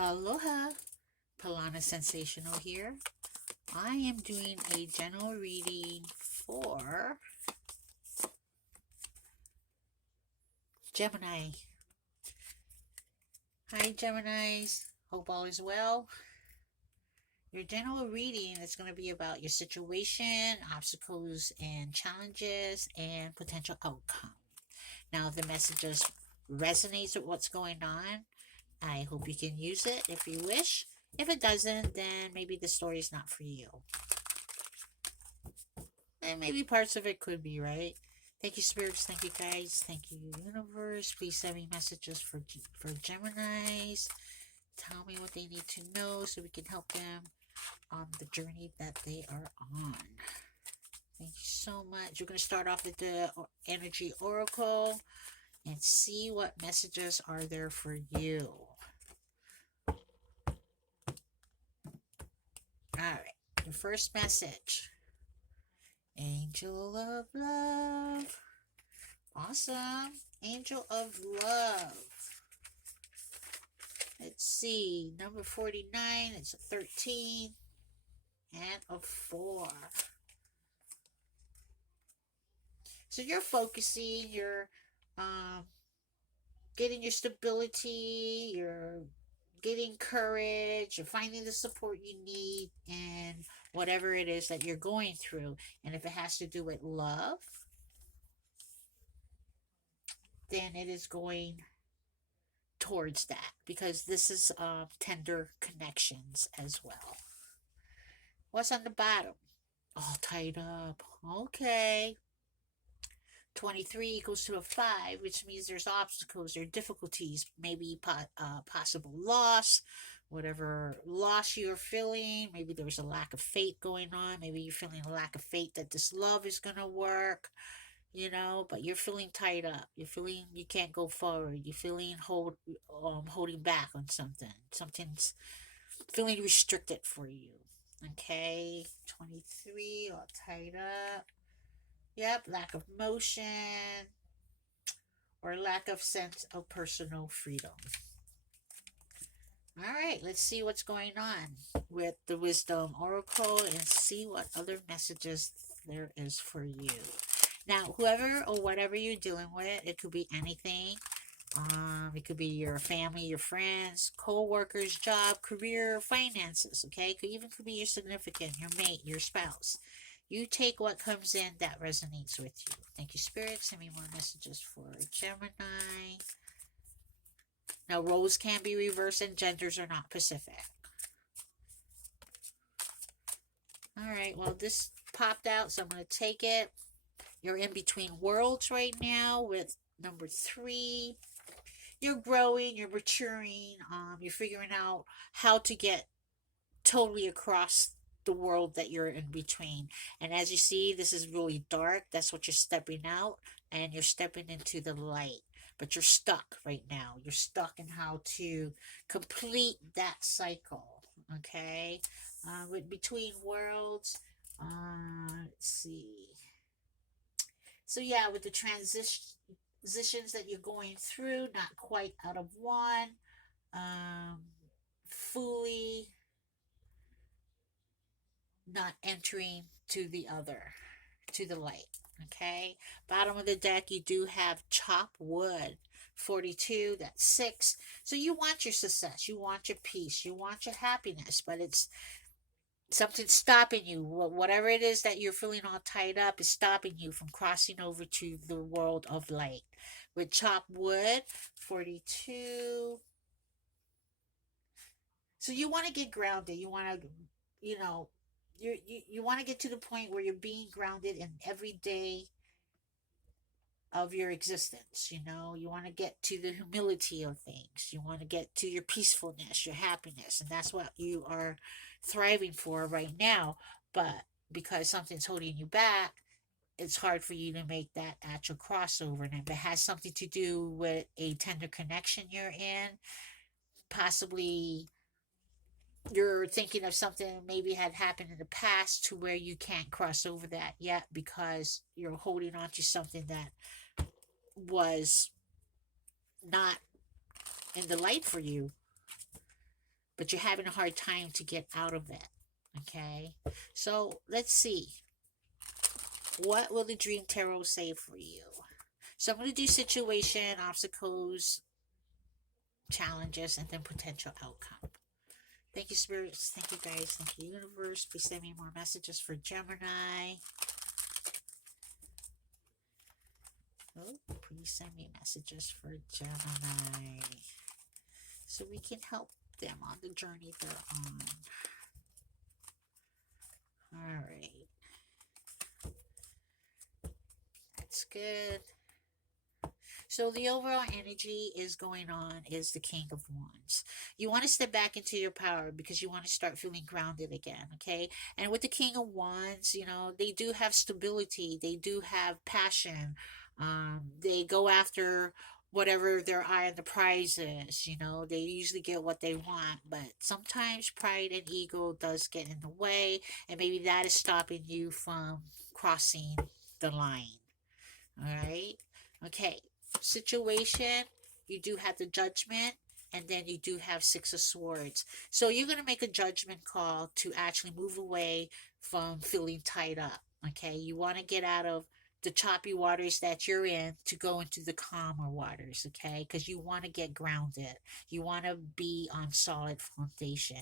Aloha, Palana Sensational here. I am doing a general reading for Gemini. Hi, Geminis. Hope all is well. Your general reading is going to be about your situation, obstacles and challenges, and potential outcome. Now, if the messages resonates with what's going on, I hope you can use it if you wish. If it doesn't, then maybe the story is not for you. And maybe parts of it could be, right? Thank you, spirits. Thank you, guys. Thank you, universe. Please send me messages for Geminis. Tell me what they need to know so we can help them on the journey that they are on. Thank you so much. We're going to start off with the energy oracle and see what messages are there for you. All right. The first message. Angel of love. Awesome. Angel of love. Let's see. Number 49. It's a 13 and a 4. So you're focusing, you're getting your stability, you're getting courage, you're finding the support you need, and whatever it is that you're going through. And if it has to do with love, then it is going towards that because this is tender connections as well. What's on the bottom? All tied up. Okay. 23 equals to a 5, which means there's obstacles or difficulties, maybe possible loss, whatever loss you're feeling. Maybe there's a lack of faith going on. Maybe you're feeling a lack of faith that this love is going to work, but you're feeling tied up. You're feeling you can't go forward. You're feeling holding back on something. Something's feeling restricted for you. Okay, 23, all tied up. Yep, lack of motion or lack of sense of personal freedom. All right, let's see what's going on with the Wisdom Oracle and see what other messages there is for you. Now, whoever or whatever you're dealing with, it could be anything. It could be your family, your friends, co-workers, job, career, finances, okay? Could be your significant, your mate, your spouse. You take what comes in that resonates with you. Thank you, Spirit. Send me more messages for Gemini. Now, roles can be reversed and genders are not specific. All right, well, this popped out, so I'm going to take it. You're in between worlds right now with number 3. You're growing, you're maturing, you're figuring out how to get totally across the world that you're in between. And as you see, this is really dark. That's what you're stepping out, and you're stepping into the light. But you're stuck right now. You're stuck in how to complete that cycle. Okay? With between worlds, let's see. So yeah, with the transitions that you're going through, not quite out of one, fully not entering to the other, to the light. Okay, bottom of the deck, you do have chop wood. 42, that's 6. So you want your success, you want your peace, you want your happiness, but it's something stopping you. Whatever it is that you're feeling all tied up is stopping you from crossing over to the world of light. With chop wood, 42. So you want to get grounded. You want to, you want to get to the point where you're being grounded in every day of your existence. You want to get to the humility of things. You want to get to your peacefulness, your happiness, and that's what you are thriving for right now. But because something's holding you back, it's hard for you to make that actual crossover. And if it has something to do with a tender connection you're in, possibly you're thinking of something maybe had happened in the past to where you can't cross over that yet because you're holding on to something that was not in the light for you. but you're having a hard time to get out of it. Okay, so let's see. What will the Dream Tarot say for you? So I'm going to do situation, obstacles, challenges, and then potential outcome. Thank you, spirits. Thank you, guys. Thank you, universe. Please send me more messages for Gemini. Oh, please send me messages for Gemini so we can help them on the journey they're on. All right. That's good. So the overall energy is going on is the King of Wands. You want to step back into your power because you want to start feeling grounded again, okay? And with the King of Wands, you know, they do have stability. They do have passion. They go after whatever their eye on the prize is. You know, they usually get what they want, but sometimes pride and ego does get in the way, and maybe that is stopping you from crossing the line. All right. Okay. Situation. You do have the Judgment, and then you do have Six of Swords. So you're going to make a judgment call to actually move away from feeling tied up. Okay. You want to get out of the choppy waters that you're in to go into the calmer waters. Okay. Because you want to get grounded. You want to be on solid foundation.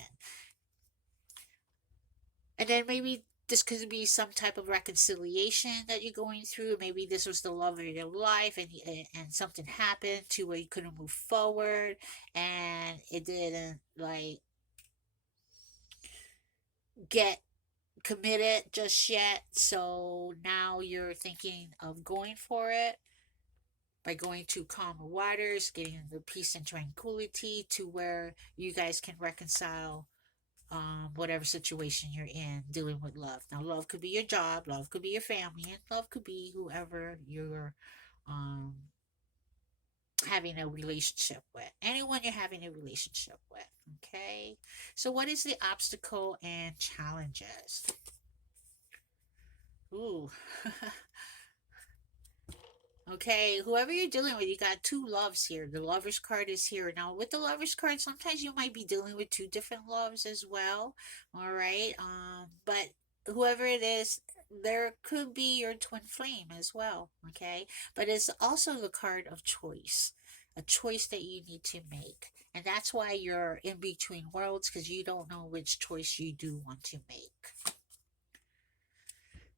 And then maybe this could be some type of reconciliation that you're going through. Maybe this was the love of your life, and something happened to where you couldn't move forward, and it didn't like get committed just yet. So now you're thinking of going for it by going to calmer waters, getting the peace and tranquility to where you guys can reconcile whatever situation you're in dealing with love. Now, love could be your job, love could be your family, and love could be whoever you're um, having a relationship with. Anyone you're having a relationship with. Okay. So, what is the obstacle and challenges? Ooh. Okay, whoever you're dealing with, you got two loves here. The lover's card is here. Now, with the lover's card, sometimes you might be dealing with two different loves as well. All right. But whoever it is, there could be your twin flame as well. Okay. But it's also the card of choice, a choice that you need to make. And that's why you're in between worlds, because you don't know which choice you do want to make,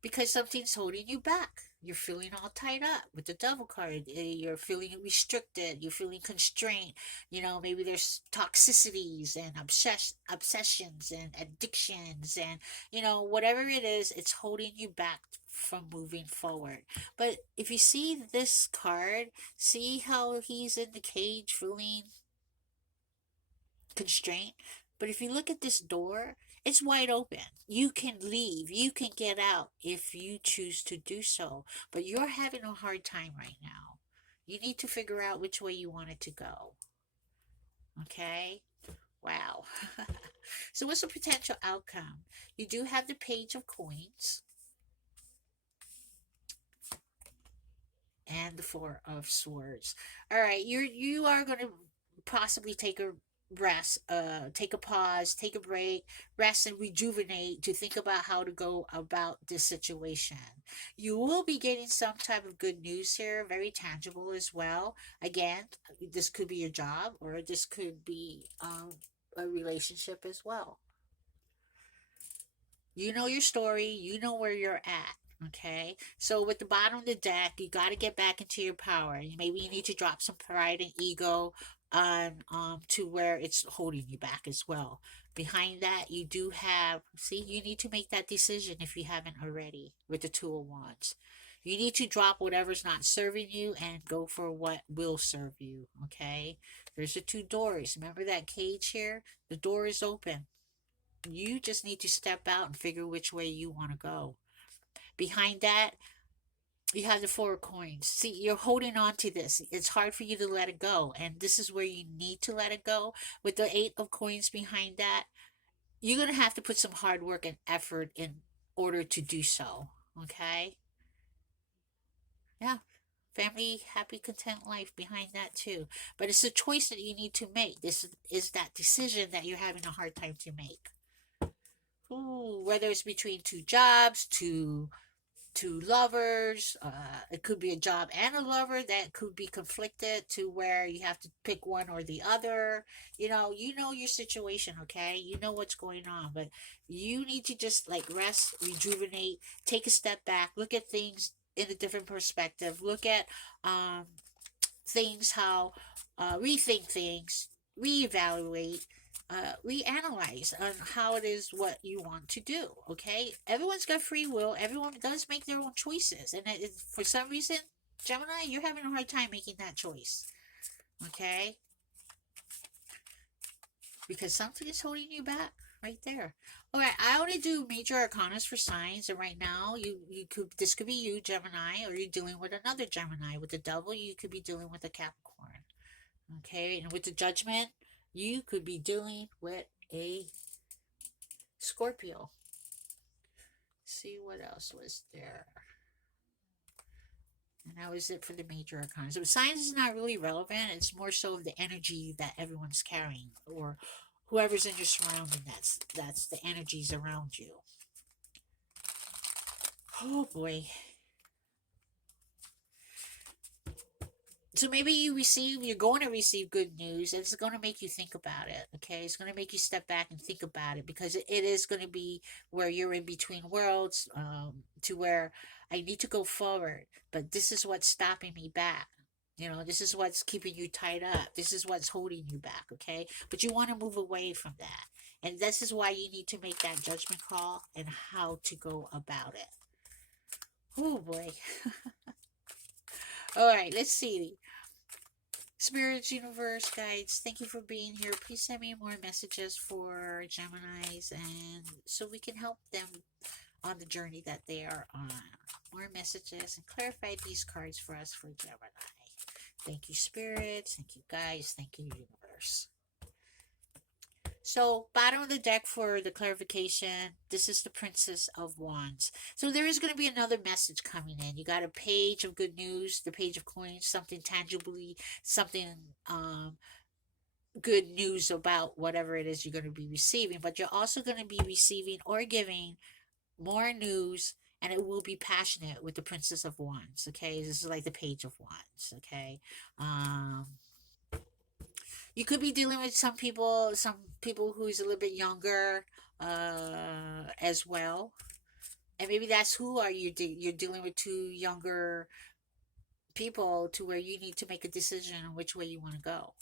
because something's holding you back. You're feeling all tied up with the devil card. You're feeling restricted. You're feeling constrained. You know, maybe there's toxicities and obsessions and addictions, and, you know, whatever it is, it's holding you back from moving forward. But if you see this card, see how he's in the cage feeling constraint. But if you look at this door, it's wide open. You can leave, you can get out if you choose to do so. But you're having a hard time right now. You need to figure out which way you want it to go. Okay? Wow. So, what's the potential outcome? You do have the Page of Coins and the Four of Swords. All right, you are going to possibly take a rest, take a pause, take a break, rest and rejuvenate to think about how to go about this situation. You will be getting some type of good news here, very tangible as well. Again, this could be your job, or this could be a relationship as well. You know your story, you know where you're at. Okay, so with the bottom of the deck, you got to get back into your power. Maybe you need to drop some pride and ego on to where it's holding you back as well. Behind that, you do have, see, you need to make that decision if you haven't already with the Two of Wands. You need to drop whatever's not serving you and go for what will serve you. Okay, there's the two doors. Remember that cage here? The door is open. You just need to step out and figure which way you want to go. Behind that, you have the Four of Coins. See, you're holding on to this. It's hard for you to let it go. And this is where you need to let it go. With the Eight of Coins behind that, you're going to have to put some hard work and effort in order to do so. Okay? Yeah. Family, happy, content life behind that too. But it's a choice that you need to make. This is that decision that you're having a hard time to make. Ooh, whether it's between two jobs, two lovers, it could be a job and a lover that could be conflicted to where you have to pick one or the other. You know your situation, okay? You know what's going on, but you need to just like rest, rejuvenate, take a step back, look at things in a different perspective, look at um things, how rethink things, reevaluate, reanalyze on how it is what you want to do. Okay, everyone's got free will. Everyone does make their own choices, and for some reason, Gemini, you're having a hard time making that choice. Okay, because something is holding you back right there. All right, I only do major arcanas for signs, and right now this could be you, Gemini, or you're dealing with another Gemini. With the Devil, you could be dealing with a Capricorn. Okay, and with the Judgment, you could be dealing with a Scorpio. See what else was there. And that was it for the major arcana. So signs is not really relevant. It's more so of the energy that everyone's carrying, or whoever's in your surrounding. That's the energies around you. Oh boy. So maybe you're going to receive good news, and it's going to make you think about it. Okay, it's going to make you step back and think about it, because it is going to be where you're in between worlds, to where I need to go forward, but this is what's stopping me back. This is what's keeping you tied up. This is what's holding you back. Okay, but you want to move away from that, and this is why you need to make that judgment call and how to go about it. Oh boy. All right, let's see. Spirits, universe, guides, thank you for being here. Please send me more messages for Geminis, and so we can help them on the journey that they are on. More messages, and clarify these cards for us for Gemini. Thank you, spirits. Thank you, guys. Thank you, universe. So, bottom of the deck for the clarification, this is the Princess of Wands. So, there is going to be another message coming in. You got a page of good news, the page of coins, something tangibly, something good news about whatever it is you're going to be receiving. But you're also going to be receiving or giving more news, and it will be passionate with the Princess of Wands. Okay, this is like the Page of Wands. Okay, you could be dealing with some people who's a little bit younger, as well, and maybe that's who are you you're dealing with two younger people, to where you need to make a decision on which way you want to go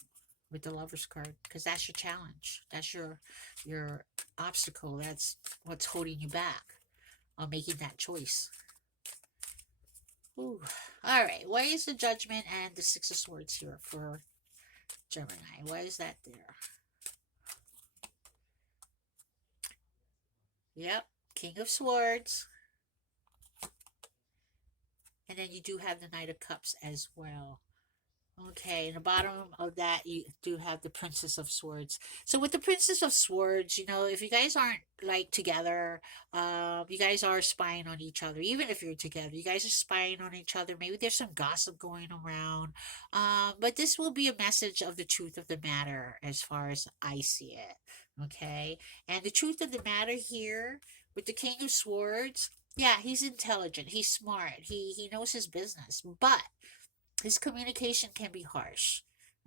with the Lover's card, because that's your challenge, that's your obstacle, that's what's holding you back on making that choice. Ooh. All right, why is the Judgment and the Six of Swords here for Gemini? Why is that there? Yep, King of Swords. And then you do have the Knight of Cups as well. Okay, in the bottom of that, you do have the Princess of Swords. So with the Princess of Swords, if you guys aren't like together, you guys are spying on each other. Even if you're together, you guys are spying on each other. Maybe there's some gossip going around. But this will be a message of the truth of the matter, as far as I see it. Okay, and the truth of the matter here with the King of Swords, yeah, he's intelligent, he's smart, he knows his business, but his communication can be harsh.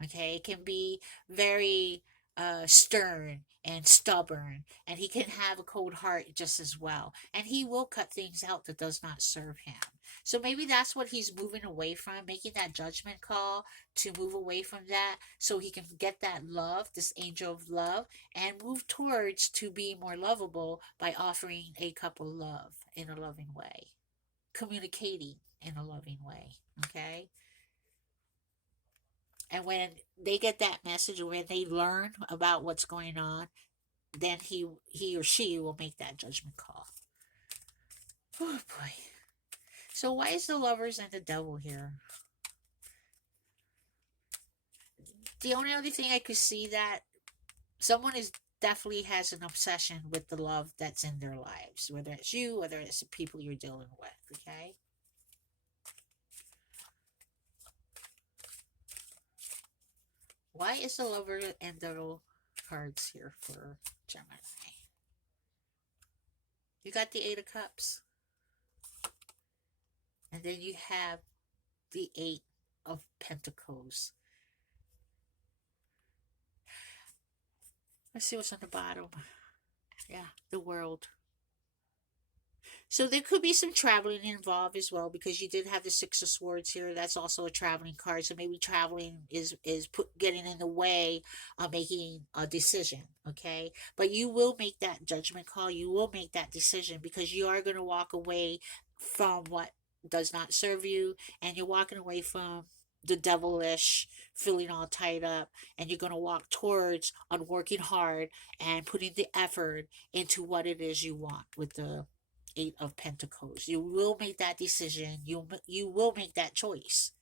Okay, it can be very stern and stubborn, and he can have a cold heart just as well, and he will cut things out that does not serve him. So maybe that's what he's moving away from, making that judgment call to move away from that, so he can get that love, this angel of love, and move towards to be more lovable by offering a couple love in a loving way, communicating in a loving way. Okay, and when they get that message, when they learn about what's going on, then he or she will make that judgment call. Oh boy. So why is the Lovers and the Devil here? The only other thing I could see, that someone is definitely has an obsession with the love that's in their lives, whether it's you, whether it's the people you're dealing with. Okay. Why is the Lover and the cards here for Gemini? You got the Eight of Cups. And then you have the Eight of Pentacles. Let's see what's on the bottom. Yeah, the World. So there could be some traveling involved as well, because you did have the Six of Swords here. That's also a traveling card. So maybe traveling is getting in the way of making a decision. Okay, but you will make that judgment call. You will make that decision, because you are going to walk away from what does not serve you, and you're walking away from the devilish feeling all tied up, and you're going to walk towards on working hard and putting the effort into what it is you want with the Eight of Pentacles. You will make that decision. You will make that choice.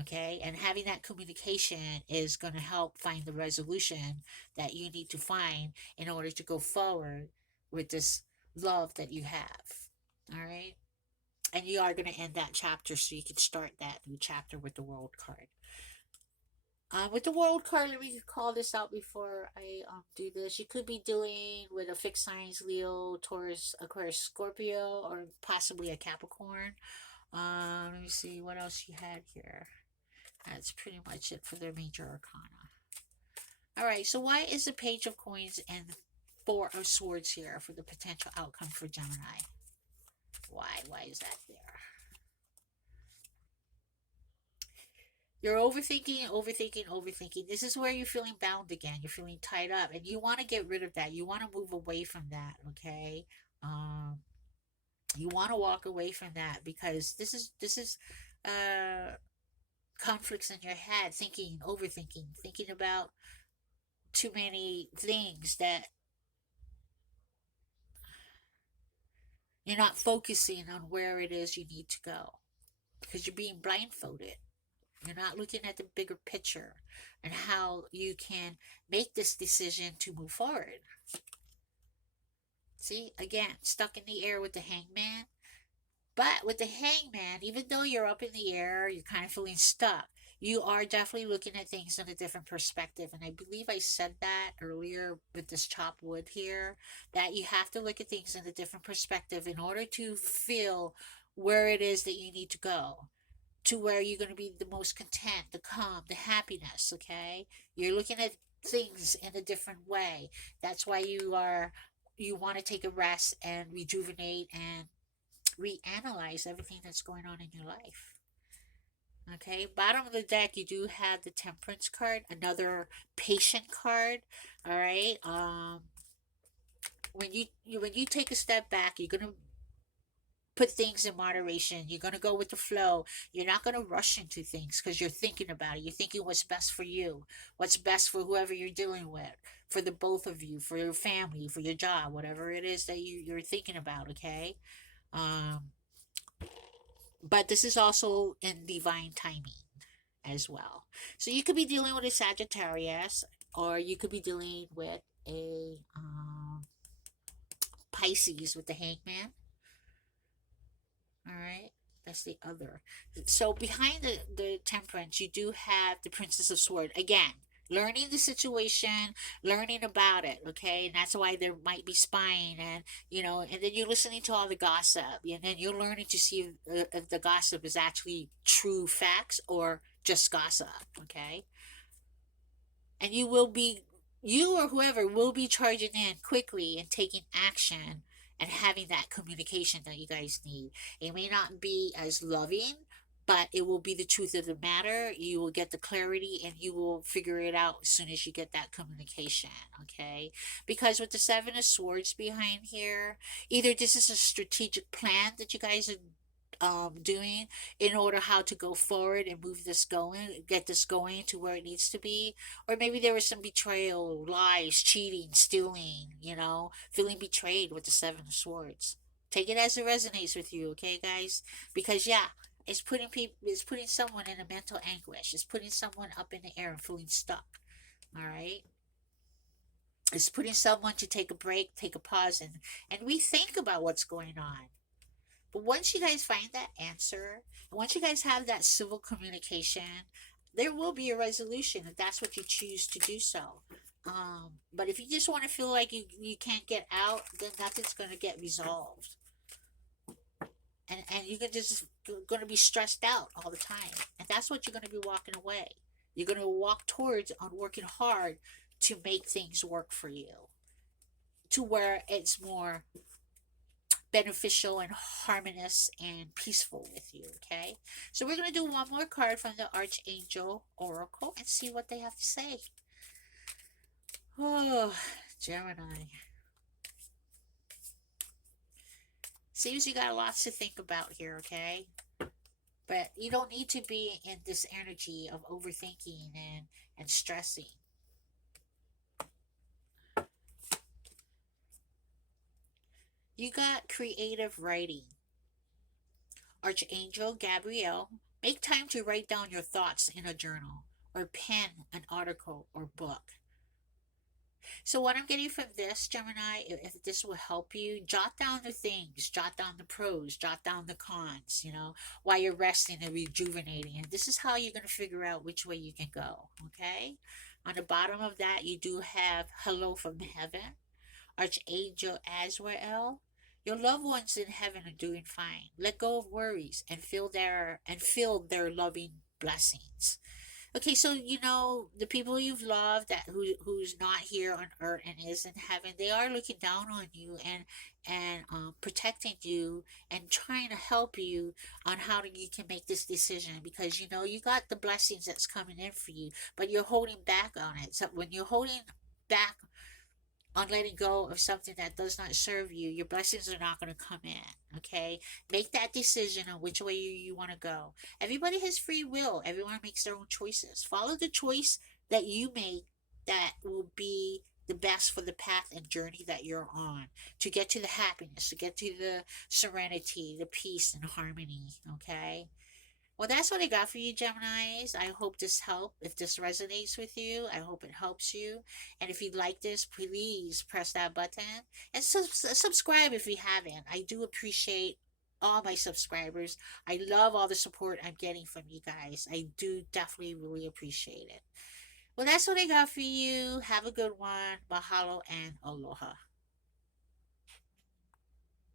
Okay, and having that communication is going to help find the resolution that you need to find in order to go forward with this love that you have. All right, and you are going to end that chapter so you can start that new chapter with the World card. With the World card, let me call this out before I do this. You could be dealing with a fixed signs: Leo, Taurus, Aquarius, Scorpio, or possibly a Capricorn. Let me see what else you had here. That's pretty much it for the major arcana. All right, so why is the Page of Coins and the Four of Swords here for the potential outcome for Gemini? Why? Why is that there? You're overthinking, overthinking, overthinking. This is where you're feeling bound again. You're feeling tied up, and you want to get rid of that. You want to move away from that. Okay, um, you want to walk away from that, because this is uh conflicts in your head, thinking, overthinking, thinking about too many things that you're not focusing on where it is you need to go, because you're being blindfolded. You're not looking at the bigger picture and how you can make this decision to move forward. See, again, stuck in the air with the Hangman. But with the Hangman, even though you're up in the air, you're kind of feeling stuck. You are definitely looking at things in a different perspective. And I believe I said that earlier with this chopped wood here, that you have to look at things in a different perspective in order to feel where it is that you need to go, to where you're going to be the most content, the calm, the happiness. Okay, you're looking at things in a different way. That's why you want to take a rest and rejuvenate and reanalyze everything that's going on in your life. Okay, bottom of the deck, you do have the Temperance card, another patient card. All right, when you take a step back, you're gonna put things in moderation. You're going to go with the flow. You're not going to rush into things, because you're thinking about it. You're thinking what's best for you, what's best for whoever you're dealing with, for the both of you, for your family, for your job, whatever it is that you're thinking about. Okay, um, but this is also in divine timing as well. So you could be dealing with a Sagittarius, or you could be dealing with a Pisces with the Hangman. All right, that's the other. So behind the Temperance, you do have the Princess of Swords again. Learning the situation, learning about it, okay, and that's why there might be spying, and and then you're listening to all the gossip, and then you're learning to see if the gossip is actually true facts or just gossip, okay, and you or whoever will be charging in quickly and taking action and having that communication that you guys need. It may not be as loving, but it will be the truth of the matter. You will get the clarity, and you will figure it out as soon as you get that communication. Okay, because with the Seven of Swords behind here, either this is a strategic plan that you guys are doing in order how to go forward and move this going, get this going to where it needs to be, or maybe there was some betrayal, lies, cheating, stealing, feeling betrayed with the Seven of Swords. Take it as it resonates with you, okay, guys? Because yeah, it's putting someone in a mental anguish. It's putting someone up in the air and feeling stuck. All right. It's putting someone to take a break, take a pause, and rethink about what's going on. But once you guys find that answer, and once you guys have that civil communication, There will be a resolution if that's what you choose to do so. But if you just want to feel like you can't get out, then nothing's going to get resolved. And you're just going to be stressed out all the time. And that's what you're going to be walking away. You're going to walk towards on working hard to make things work for you, to where it's more beneficial and harmonious and peaceful with you. Okay, so we're going to do one more card from the Archangel Oracle and see what they have to say. Oh, Gemini, seems you got lots to think about here. Okay, but you don't need to be in this energy of overthinking and stressing. You got creative writing. Archangel Gabriel, make time to write down your thoughts in a journal or pen an article or book. So what I'm getting from this, Gemini, if this will help you, jot down the things, jot down the pros, jot down the cons, while you're resting and rejuvenating. And this is how you're going to figure out which way you can go, okay? On the bottom of that, you do have hello from heaven, Archangel Azrael. Your loved ones in heaven are doing fine. Let go of worries and feel their loving blessings. Okay, so the people you've loved who's not here on earth and is in heaven, they are looking down on you and protecting you and trying to help you on you can make this decision, because you got the blessings that's coming in for you, but you're holding back on it. So when you're holding back on letting go of something that does not serve you, your blessings are not going to come in. Okay, make that decision on which way you want to go. Everybody has free will. Everyone makes their own choices. Follow the choice that you make that will be the best for the path and journey that you're on, to get to the happiness, to get to the serenity, the peace and harmony. Okay, well, that's what I got for you, Geminis. I hope this helped. If this resonates with you, I hope it helps you. And if you like this, please press that button and subscribe if you haven't. I do appreciate all my subscribers. I love all the support I'm getting from you guys. I do definitely really appreciate it. Well, that's what I got for you. Have a good one. Mahalo and aloha.